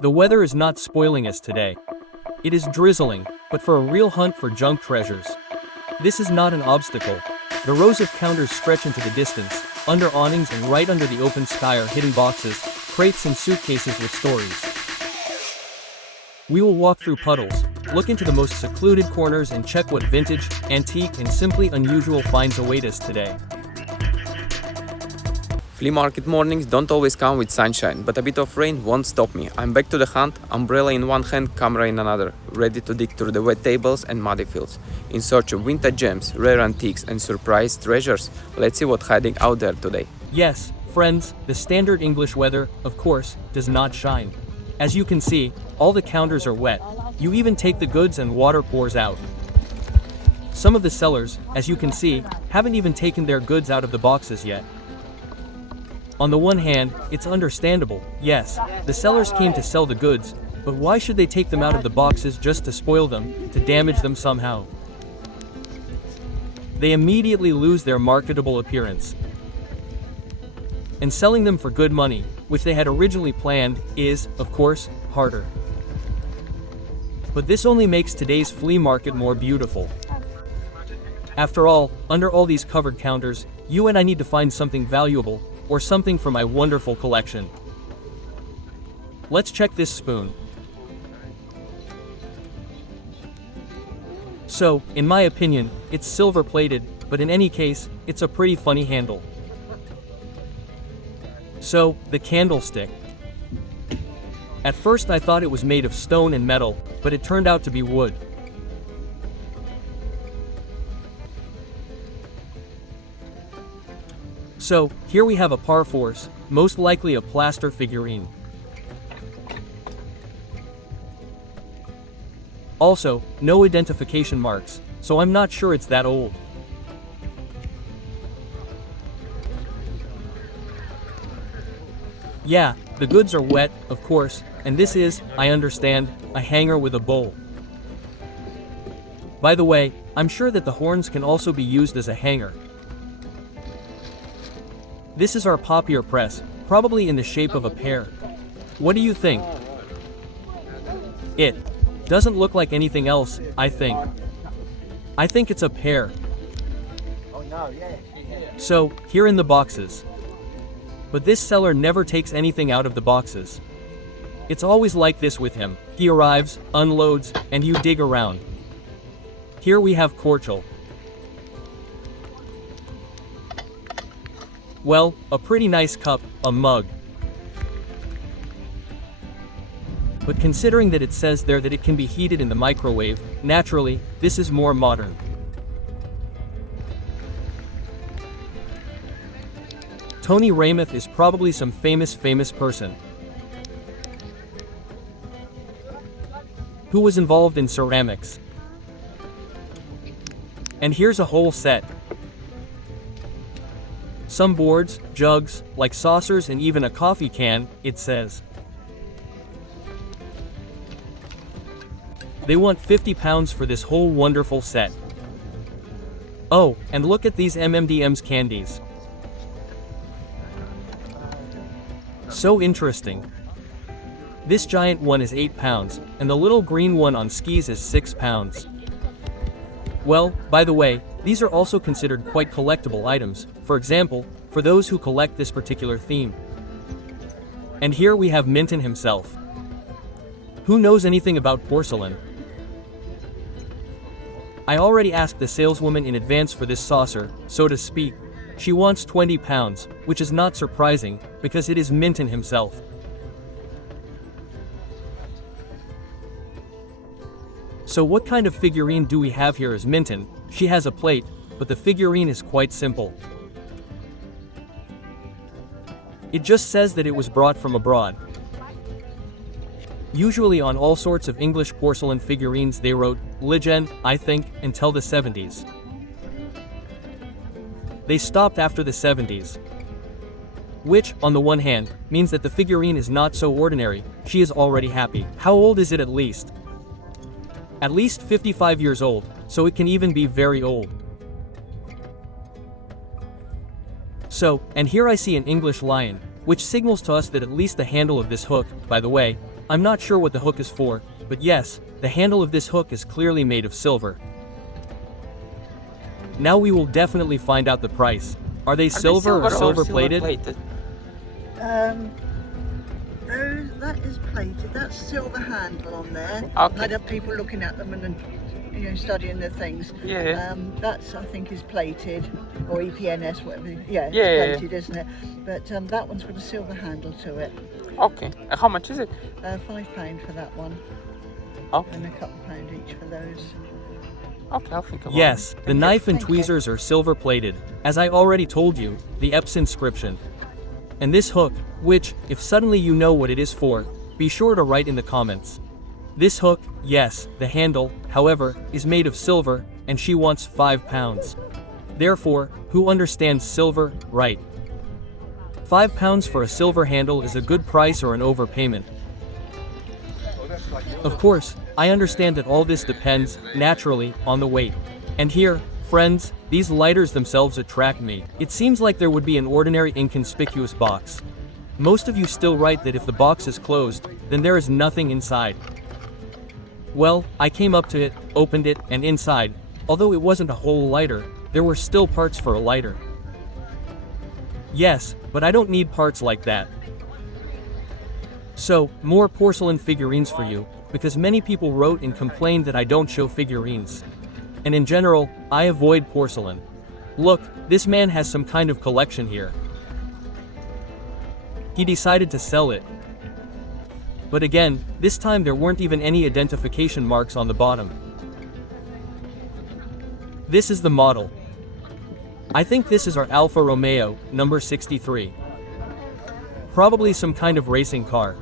The weather is not spoiling us today. It is drizzling, but for a real hunt for junk treasures. This is not an obstacle. The rows of counters stretch into the distance. Under awnings and right under the open sky are hidden boxes, crates and suitcases with stories. We will walk through puddles, look into the most secluded corners and check what vintage, antique and simply unusual finds await us today. Flea market mornings don't always come with sunshine, but a bit of rain won't stop me. I'm back to the hunt, umbrella in one hand, camera in another, ready to dig through the wet tables and muddy fields. In search of vintage gems, rare antiques and surprise treasures, let's see what's hiding out there today. Yes, friends, the standard English weather, of course, does not shine. As you can see, all the counters are wet. You even take the goods and water pours out. Some of the sellers, as you can see, haven't even taken their goods out of the boxes yet. On the one hand, it's understandable. Yes, the sellers came to sell the goods, but why should they take them out of the boxes just to spoil them, to damage them somehow? They immediately lose their marketable appearance. And selling them for good money, which they had originally planned, is, of course, harder. But this only makes today's flea market more beautiful. After all, under all these covered counters, you and I need to find something valuable, or something for my wonderful collection. Let's check this spoon. So, in my opinion, it's silver-plated, but in any case, it's a pretty funny handle. So, the candlestick. At first I thought it was made of stone and metal, but it turned out to be wood. So, here we have a par force, most likely a plaster figurine. Also, no identification marks, so I'm not sure it's that old. Yeah, the goods are wet, of course, and this is, I understand, a hanger with a bowl. By the way, I'm sure that the horns can also be used as a hanger. This is our papier press, probably in the shape of a pear. What do you think? It doesn't look like anything else, I think. I think it's a pear. So, here in the boxes. But this seller never takes anything out of the boxes. It's always like this with him. He arrives, unloads, and you dig around. Here we have cordial. Well, a pretty nice cup, a mug. But considering that it says there that it can be heated in the microwave, naturally, this is more modern. Tony Raymond is probably some famous person who was involved in ceramics. And here's a whole set. Some boards, jugs, like saucers and even a coffee can, it says. They want £50 for this whole wonderful set. Oh, and look at these M&M's candies. So interesting. This giant one is £8, and the little green one on skis is £6. Well, by the way, these are also considered quite collectible items, for example, for those who collect this particular theme. And here we have Minton himself. Who knows anything about porcelain? I already asked the saleswoman in advance for this saucer, so to speak. She wants £20, which is not surprising, because it is Minton himself. So what kind of figurine do we have here as Minton? She has a plate, but the figurine is quite simple. It just says that it was brought from abroad. Usually on all sorts of English porcelain figurines they wrote, Legend, I think, until the 70s. They stopped after the 70s. Which, on the one hand, means that the figurine is not so ordinary, she is already happy. How old is it at least? At least 55 years old, so it can even be very old. So, and here I see an English lion, which signals to us that at least the handle of this hook, by the way, I'm not sure what the hook is for, but yes, the handle of this hook is clearly made of silver. Now we will definitely find out the price. Are they silver or silver plated? That is plated. That's silver handle on there. Okay. I'd have people looking at them and studying their things. Yeah. That's, I think, is plated, or EPNS, whatever. Yeah, Yeah, it's plated, isn't it? But that one's got a silver handle to it. Okay. And how much is it? £5 for that one, Okay. and a couple pound each for those. Okay, I'll think about it. Yes, the knife and Thank you. tweezers are silver plated, as I already told you, the EPS inscription. And this hook, which, if suddenly you know what it is for, be sure to write in the comments. This hook, yes, the handle, however, is made of silver, and she wants £5. Therefore, who understands silver, right? £5 for a silver handle is a good price or an overpayment. Of course, I understand that all this depends, naturally, on the weight. And here, friends, these lighters themselves attract me. It seems like there would be an ordinary inconspicuous box. Most of you still write that if the box is closed, then there is nothing inside. Well, I came up to it, opened it, and inside, although it wasn't a whole lighter, there were still parts for a lighter. Yes, but I don't need parts like that. So, more porcelain figurines for you, because many people wrote and complained that I don't show figurines. And in general, I avoid porcelain. Look, this man has some kind of collection here. He decided to sell it. But again, this time there weren't even any identification marks on the bottom. This is the model. I think this is our Alfa Romeo, number 63. Probably some kind of racing car.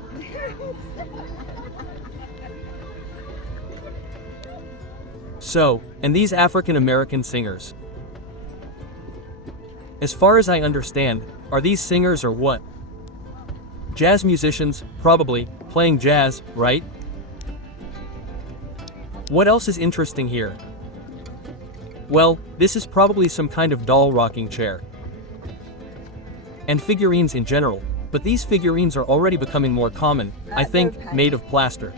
So, and these African American singers. As far as I understand, are these singers or what? Jazz musicians, probably, playing jazz, right? What else is interesting here? Well, this is probably some kind of doll rocking chair. And figurines in general, but these figurines are already becoming more common, I think, made of plaster.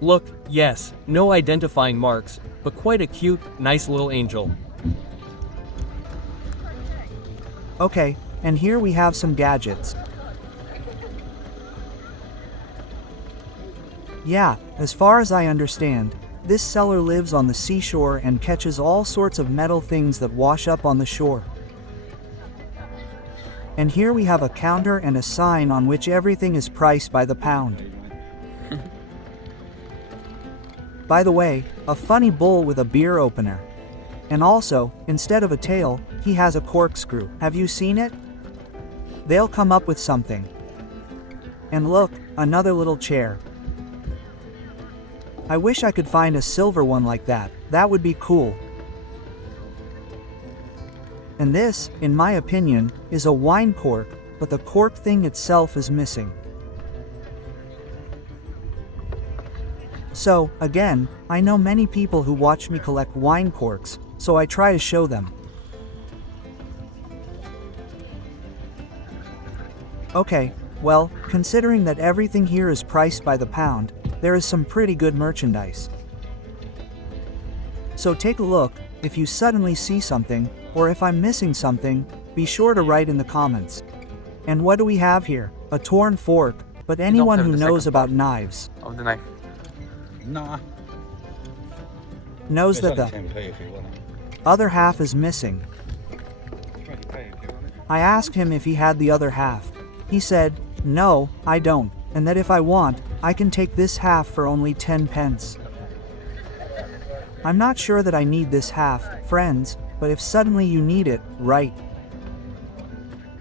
Look, yes, no identifying marks, but quite a cute, nice little angel. Okay, and here we have some gadgets. Yeah, as far as I understand, this seller lives on the seashore and catches all sorts of metal things that wash up on the shore. And here we have a counter and a sign on which everything is priced by the pound. By the way, a funny bull with a beer opener. And also, instead of a tail, he has a corkscrew. Have you seen it? They'll come up with something. And look, another little chair. I wish I could find a silver one like that. That would be cool. And this, in my opinion, is a wine cork, but the cork thing itself is missing. So, again, I know many people who watch me collect wine corks, so I try to show them. Okay, well, considering that everything here is priced by the pound, there is some pretty good merchandise. So take a look. If you suddenly see something, or if I'm missing something, be sure to write in the comments. And what do we have here? A torn fork, but anyone who knows about knives Of the knife. Nah. knows It's that the only 10p if you want it. other half is missing. 20p if you want it. I asked him if he had the other half. He said, no, I don't, and that if I want, I can take this half for only 10 pence. I'm not sure that I need this half, friends, but if suddenly you need it, right?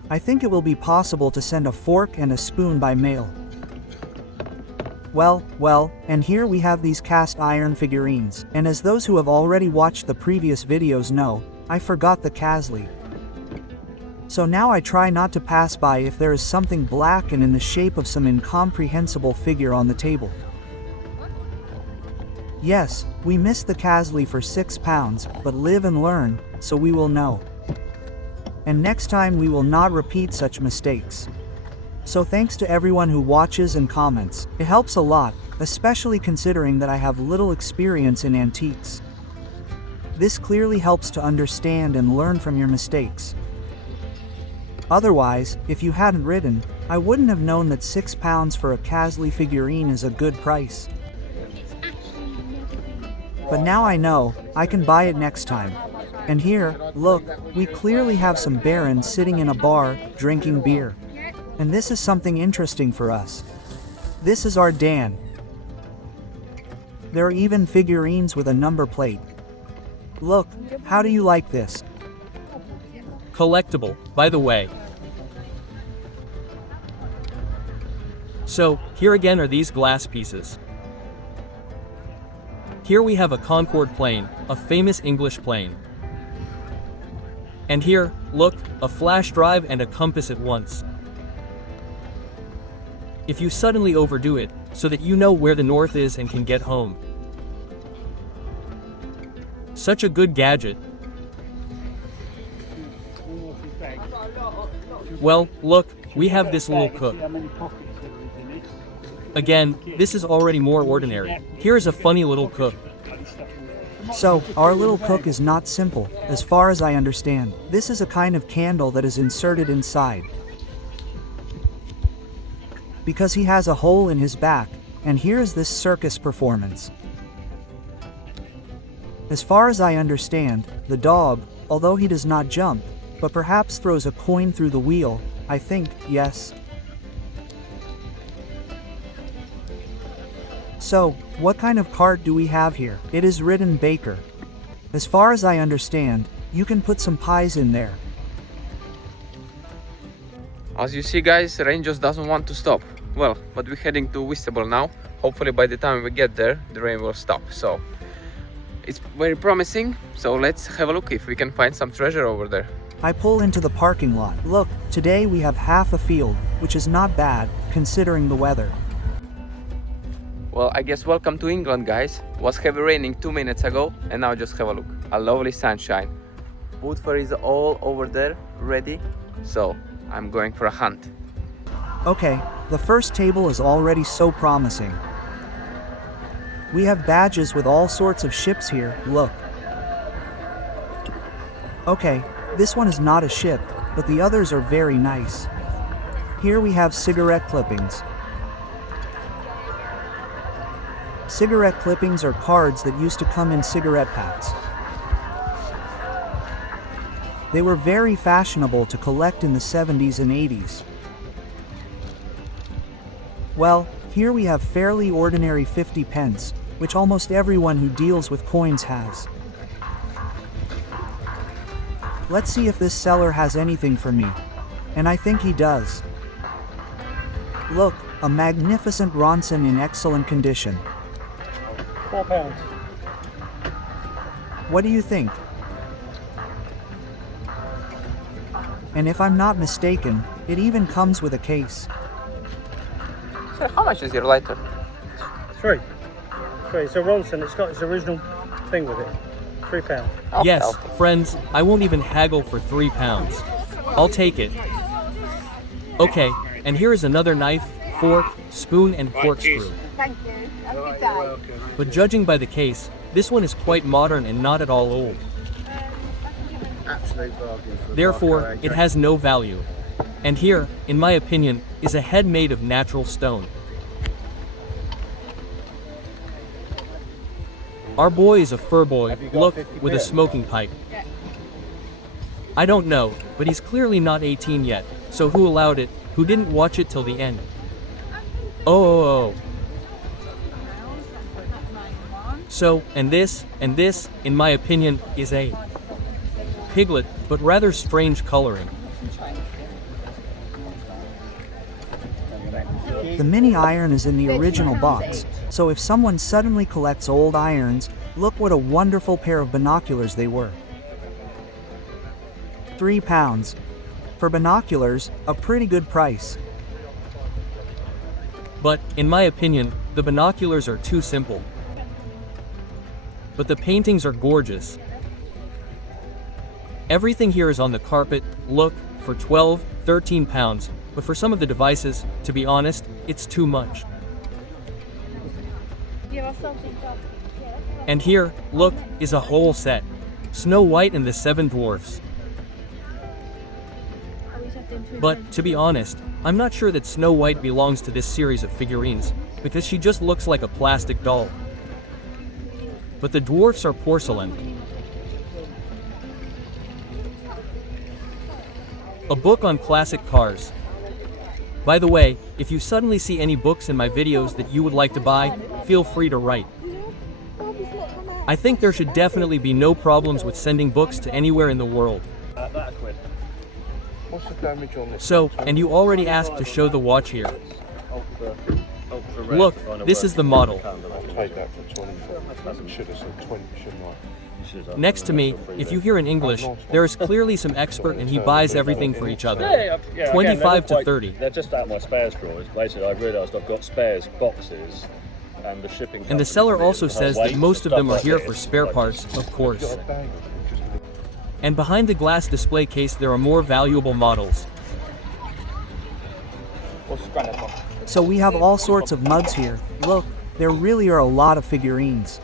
I think it will be possible to send a fork and a spoon by mail. Well, and here we have these cast iron figurines, and as those who have already watched the previous videos know, I forgot the Casley. So now I try not to pass by if there is something black and in the shape of some incomprehensible figure on the table. Yes, we missed the Casley for £6, but live and learn, so we will know. And next time we will not repeat such mistakes. So thanks to everyone who watches and comments. It helps a lot, especially considering that I have little experience in antiques. This clearly helps to understand and learn from your mistakes. Otherwise, if you hadn't written, I wouldn't have known that £6 for a Casley figurine is a good price. But now I know, I can buy it next time. And here, look, we clearly have some barons sitting in a bar, drinking beer. And this is something interesting for us. This is our Dan. There are even figurines with a number plate. Look, how do you like this? Collectible, by the way. So, here again are these glass pieces. Here we have a Concorde plane, a famous English plane. And here, look, a flash drive and a compass at once. If you suddenly overdo it, so that you know where the north is and can get home. Such a good gadget. Well, look, we have this little cook. Again, this is already more ordinary. Here is a funny little cook. So, our little cook is not simple, as far as I understand. This is a kind of candle that is inserted inside. Because he has a hole in his back, and here is this circus performance. As far as I understand, the dog, although he does not jump, but perhaps throws a coin through the wheel, I think, yes. So, what kind of cart do we have here? It is written baker. As far as I understand, you can put some pies in there. As you see, guys, rain just doesn't want to stop. Well, but we're heading to Whitstable now. Hopefully by the time we get there, the rain will stop. So it's very promising. So let's have a look if we can find some treasure over there. I pull into the parking lot. Look, today we have half a field, which is not bad, considering the weather. Well, I guess welcome to England, guys. Was heavy raining 2 minutes ago, and now just have a look. A lovely sunshine. Wood fur is all over there, ready. So I'm going for a hunt. Okay, the first table is already so promising. We have badges with all sorts of ships here, look. Okay, this one is not a ship, but the others are very nice. Here we have cigarette clippings. Cigarette clippings are cards that used to come in cigarette packs. They were very fashionable to collect in the 70s and 80s. Well, here we have fairly ordinary 50 pence, which almost everyone who deals with coins has. Let's see if this seller has anything for me. And I think he does. Look, a magnificent Ronson in excellent condition. £4. What do you think? And if I'm not mistaken, it even comes with a case. So how much is your lighter? Three. It's a Ronson. It's got its original thing with it. £3. Yes, friends, I won't even haggle for £3. I'll take it. Okay, and here is another knife, fork, spoon, and corkscrew. Thank you. Have a good day. But judging by the case, this one is quite modern and not at all old. Absolute bargain for Therefore, it has no value. And here, in my opinion, is a head made of natural stone. Our boy is a fur boy, look, with a smoking pipe. I don't know, but he's clearly not 18 yet, so who allowed it, who didn't watch it till the end? Oh. So, and this, in my opinion, is a piglet, but rather strange coloring. The mini iron is in the original box, so if someone suddenly collects old irons, look what a wonderful pair of binoculars they were. £3. For binoculars, a pretty good price. But, in my opinion, the binoculars are too simple. But the paintings are gorgeous. Everything here is on the carpet, look, for £12, £13, but for some of the devices, to be honest, it's too much. And here, look, is a whole set. Snow White and the Seven Dwarfs. But, to be honest, I'm not sure that Snow White belongs to this series of figurines, because she just looks like a plastic doll. But the dwarfs are porcelain. A book on classic cars. By the way, if you suddenly see any books in my videos that you would like to buy, feel free to write. I think there should definitely be no problems with sending books to anywhere in the world. What's the damage on this? So, and you already asked to show the watch here. Look, this is the model. I'll take that for 20. Should have said 20, shouldn't I? Next to me, if you hear in English, there is clearly some expert and he buys everything for each other. 25 to 30. They're just out of my spares drawers. Basically, I realised I've got spares boxes and the shipping. And the seller also says that most of them are here for spare parts, of course. And behind the glass display case there are more valuable models. So we have all sorts of mugs here. Look, there really are a lot of figurines.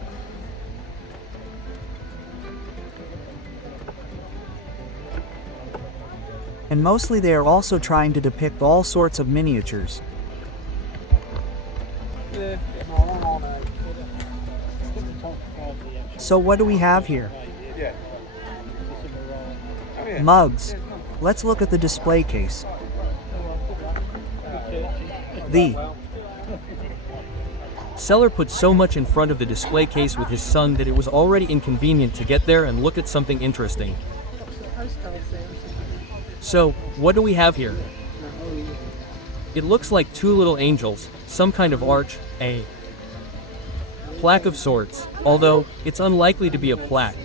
And mostly they are also trying to depict all sorts of miniatures. So what do we have here? Mugs. Let's look at the display case. The seller put so much in front of the display case with his son that it was already inconvenient to get there and look at something interesting. So, what do we have here? It looks like two little angels, some kind of arch, a plaque of sorts, although it's unlikely to be a plaque.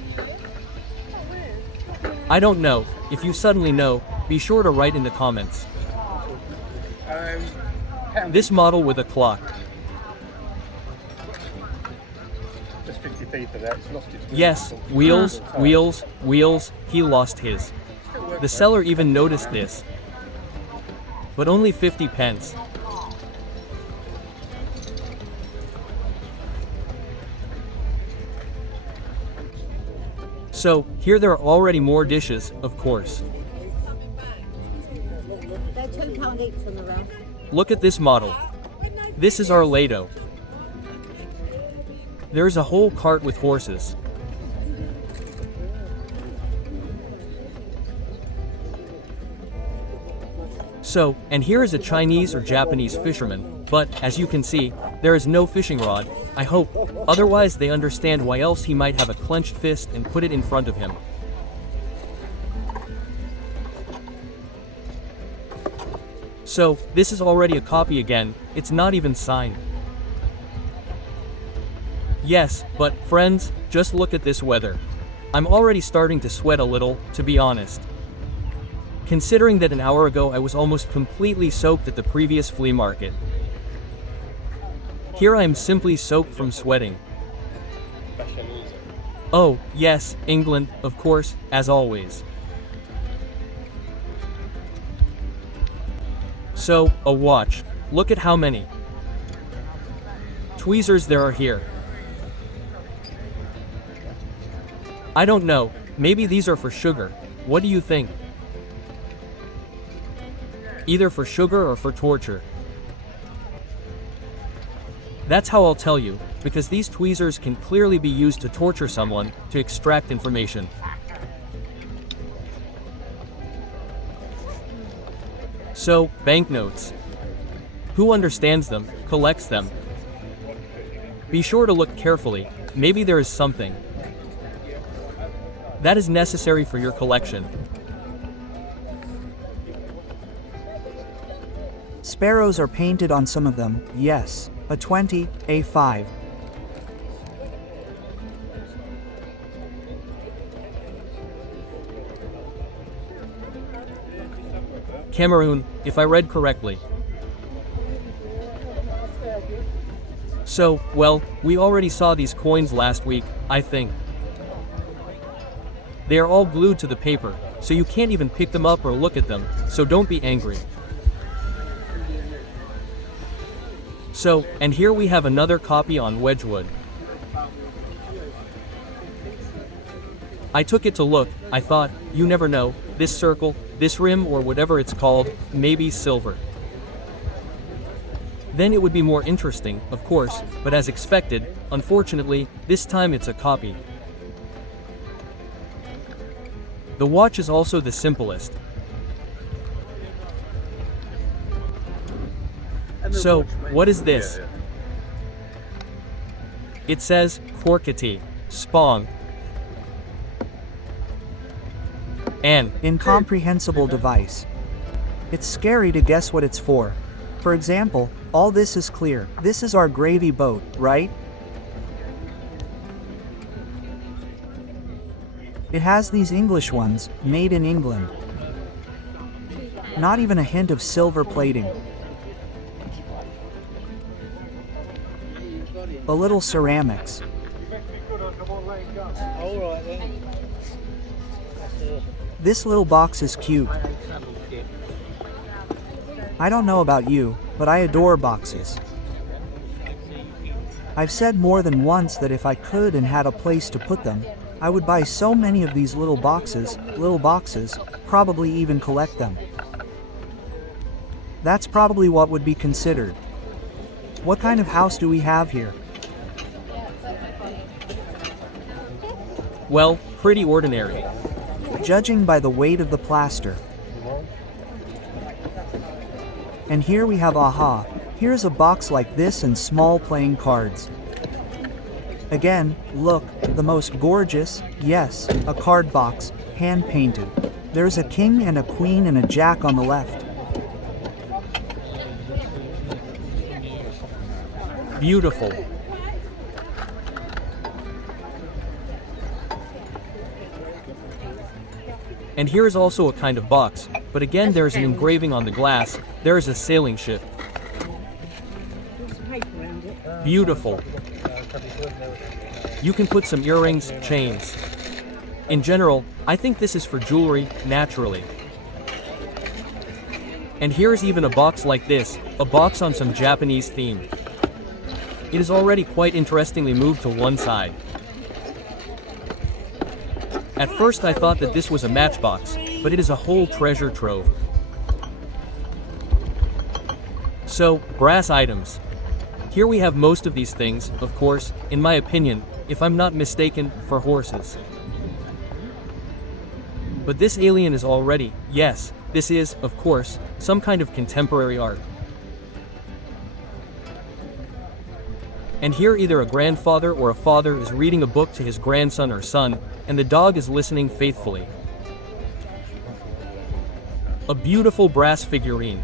I don't know. If you suddenly know, be sure to write in the comments. This model with a clock. Just 50p for that. It's lost its Yes, wheels, wheels, wheels, he lost his. The seller even noticed this. But only 50 pence. So, here there are already more dishes, of course. They're £2 each on the round. Look at this model. This is our Lado. There is a whole cart with horses. So, and here is a Chinese or Japanese fisherman, but, as you can see, there is no fishing rod, I hope, otherwise they understand why else he might have a clenched fist and put it in front of him. So, this is already a copy again, it's not even signed. Yes, but, friends, just look at this weather. I'm already starting to sweat a little, to be honest. Considering that an hour ago I was almost completely soaked at the previous flea market. Here I am simply soaked from sweating. Oh, yes, England, of course, as always. So, a watch. Look at how many tweezers there are here. I don't know, maybe these are for sugar. What do you think? Either for sugar or for torture. That's how I'll tell you, because these tweezers can clearly be used to torture someone, to extract information. So, banknotes. Who understands them, collects them? Be sure to look carefully, maybe there is something that is necessary for your collection. sparrows are painted on some of them, yes, a 20, A5. Cameroon, if I read correctly. So, well, we already saw these coins last week, I think. They are all glued to the paper, so you can't even pick them up or look at them, so don't be angry. So, and here we have another copy on Wedgwood. I took it to look, I thought, you never know, this circle, this rim or whatever it's called, maybe silver. Then it would be more interesting, of course, but as expected, unfortunately, this time it's a copy. The watch is also the simplest. So, what is this? It says, Corkety, Spong. An incomprehensible device. It's scary to guess what it's for. For example, all this is clear. This is our gravy boat, right? It has these English ones, made in England. Not even a hint of silver plating. A little ceramics. This little box is cute. I don't know about you, but I adore boxes. I've said more than once that if I could and had a place to put them, I would buy so many of these little boxes, probably even collect them. That's probably what would be considered. What kind of house do we have here? Well, pretty ordinary. Judging by the weight of the plaster. And here we have aha, here's a box like this and small playing cards. Again, look, the most gorgeous, yes, a card box, hand painted. There's a king and a queen and a jack on the left. Beautiful. And here is also a kind of box, but again there is an engraving on the glass, there is a sailing ship. Beautiful. You can put some earrings, chains. In general, I think this is for jewelry, naturally. And here's even a box like this, a box on some Japanese theme. It is already quite interestingly moved to one side. At first I thought that this was a matchbox, but it is a whole treasure trove. So, brass items. Here we have most of these things, of course, in my opinion, if I'm not mistaken, for horses. But this alien is already, yes, this is, of course, some kind of contemporary art. And here either a grandfather or a father is reading a book to his grandson or son, and the dog is listening faithfully. A beautiful brass figurine.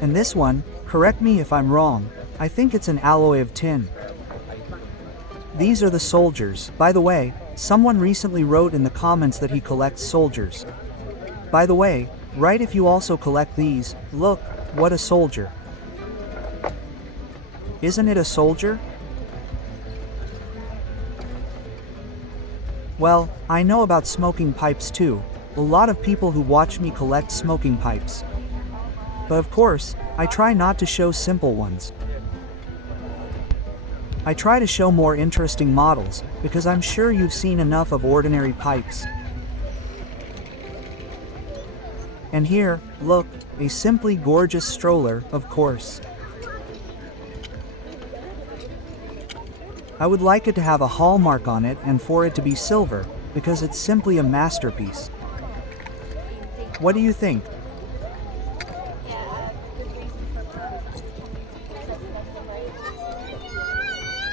And this one, correct me if I'm wrong, I think it's an alloy of tin. These are the soldiers. By the way, someone recently wrote in the comments that he collects soldiers. By the way, write if you also collect these. Look, what a soldier. Isn't it a soldier? Well, I know about smoking pipes too. A lot of people who watch me collect smoking pipes. But of course, I try not to show simple ones. I try to show more interesting models, because I'm sure you've seen enough of ordinary pipes. And here, look, a simply gorgeous stroller, of course. I would like it to have a hallmark on it and for it to be silver, because it's simply a masterpiece. What do you think?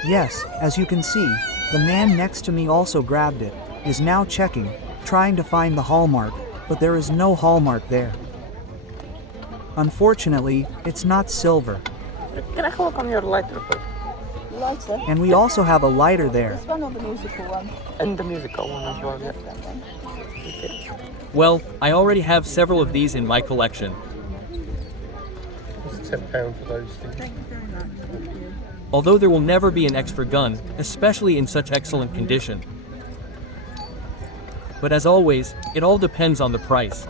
Yes, as you can see, the man next to me also grabbed it, is now checking, trying to find the hallmark, but there is no hallmark there. Unfortunately, it's not silver. Can I hold on your lighter, please? Lighter. And we also have a lighter there. This one or the musical one? And the musical one as well, yeah. Well, I already have several of these in my collection. It's £10 for those things. Thank you very much. Thank you. Although there will never be an extra gun, especially in such excellent condition. But as always, it all depends on the price.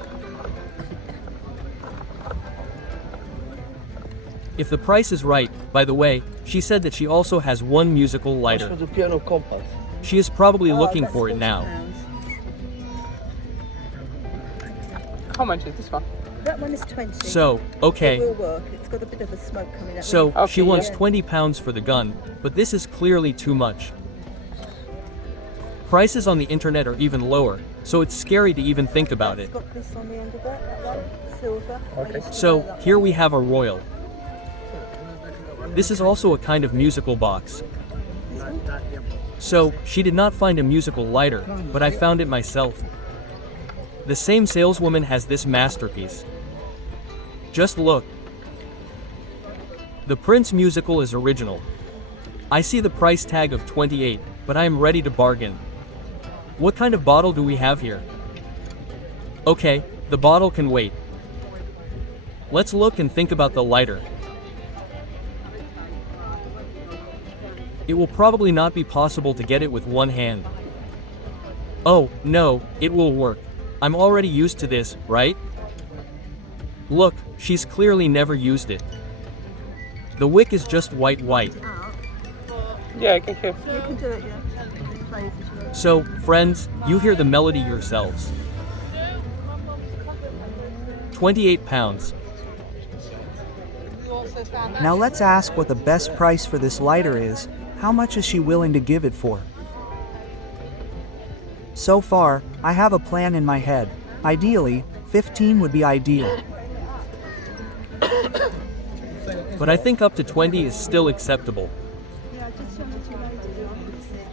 If the price is right, by the way, she said that she also has one musical lighter. the piano compass. She is probably Oh, looking that's for it 40 now. pounds. How much is this one? That one is 20. So, okay. It will work. It's got a bit of a smoke coming out. So, Okay, she wants yeah. 20 pounds for the gun, but this is clearly too much. Prices on the internet are even lower, so it's scary to even think about it. It's got this on the end of it, that one, silver. Okay. So, here we have a royal. This is also a kind of musical box. So, she did not find a musical lighter, but I found it myself. The same saleswoman has this masterpiece. Just look. The Prince musical is original. I see the price tag of 28, but I am ready to bargain. What kind of bottle do we have here? Okay, the bottle can wait. Let's look and think about the lighter. It will probably not be possible to get it with one hand. Oh, no, it will work. I'm already used to this, right? Look, she's clearly never used it. The wick is just white. Yeah, I can hear. You can do it, yeah. It plays as well. So, friends, you hear the melody yourselves. 28 pounds. Now let's ask what the best price for this lighter is. How much is she willing to give it for? So far, I have a plan in my head. Ideally, 15 would be ideal. But I think up to 20 is still acceptable. Yeah, I just wanted to know that you could see it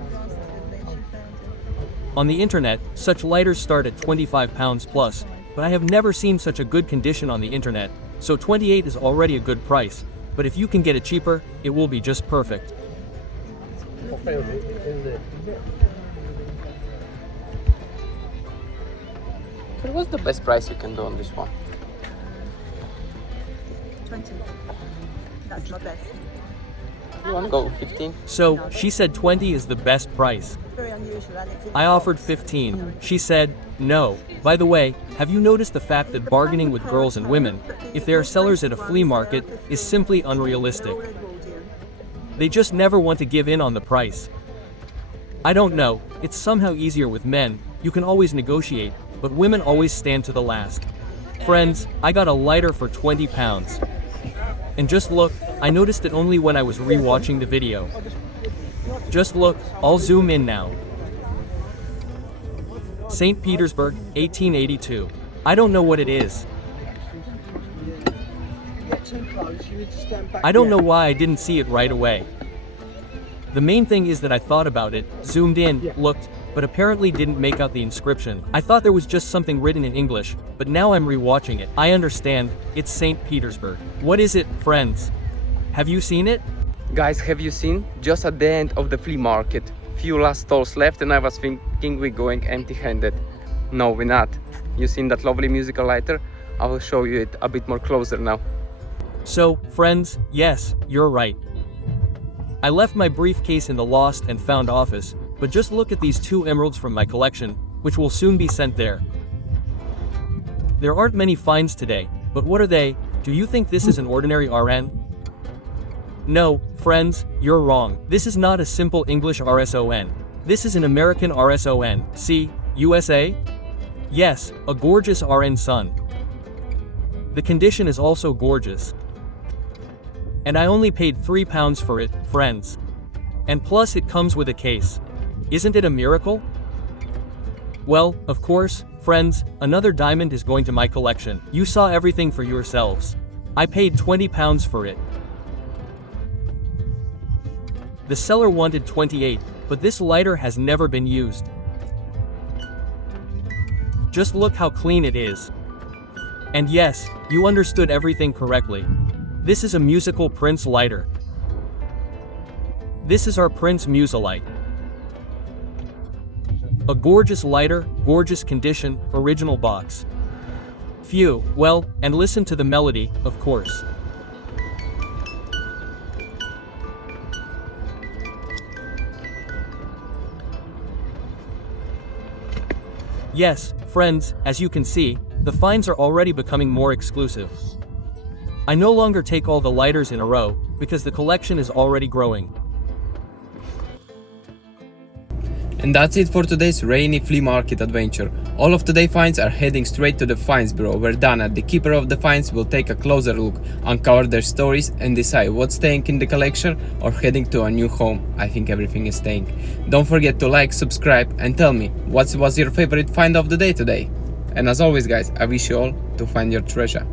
before I put the price tag and then she found it. On the internet, such lighters start at 25 pounds plus, but I have never seen such a good condition on the internet, so 28 is already a good price. But if you can get it cheaper, it will be just perfect. I found it. It's in there. So what's the best price you can do on this one? 20. That's my best. You want to go 15? So, she said 20 is the best price. Very unusual, and it's in I the offered box. 15. She said, no. By the way, have you noticed the fact that bargaining with girls and women, if they are sellers at a flea market, is simply unrealistic? They're all Edwardian. They just never want to give in on the price. I don't know, it's somehow easier with men, you can always negotiate, but women always stand to the last. Friends, I got a lighter for 20 pounds. And just look, I noticed it only when I was re-watching the video. Just look, I'll zoom in now. St. Petersburg, 1882. I don't know what it is. I don't know why I didn't see it right away. The main thing is that I thought about it, zoomed in, looked, but apparently didn't make out the inscription. I thought there was just something written in English, but now I'm re-watching it. I understand, it's St. Petersburg. What is it, friends? Have you seen it? Guys, have you seen? Just at the end of the flea market. Few last stalls left and I was thinking we're going empty-handed. No, we're not. You seen that lovely musical lighter? I will show you it a bit more closer now. So, friends, yes, you're right. I left my briefcase in the lost and found office, but just look at these 2 emeralds from my collection, which will soon be sent there. There aren't many finds today, but what are they? Do you think this is an ordinary RN? No, friends, you're wrong. This is not a simple English RSON. This is an American RSON. See, USA? Yes, a gorgeous RN sun. The condition is also gorgeous. And I only paid £3 for it, friends. And plus it comes with a case. Isn't it a miracle? Well, of course, friends, another diamond is going to my collection. You saw everything for yourselves. I paid £20 for it. The seller wanted 28, but this lighter has never been used. Just look how clean it is. And yes, you understood everything correctly. This is a musical Prince lighter. This is our Prince Musalite. A gorgeous lighter, gorgeous condition, original box. Phew, well, and listen to the melody, of course. Yes, friends, as you can see, the finds are already becoming more exclusive. I no longer take all the lighters in a row, because the collection is already growing. And that's it for today's rainy flea market adventure. All of today's finds are heading straight to the finds bureau, where Dana, the keeper of the finds, will take a closer look, uncover their stories and decide what's staying in the collection or heading to a new home. I think everything is staying. Don't forget to like, subscribe and tell me what was your favorite find of the day today. And as always guys, I wish you all to find your treasure.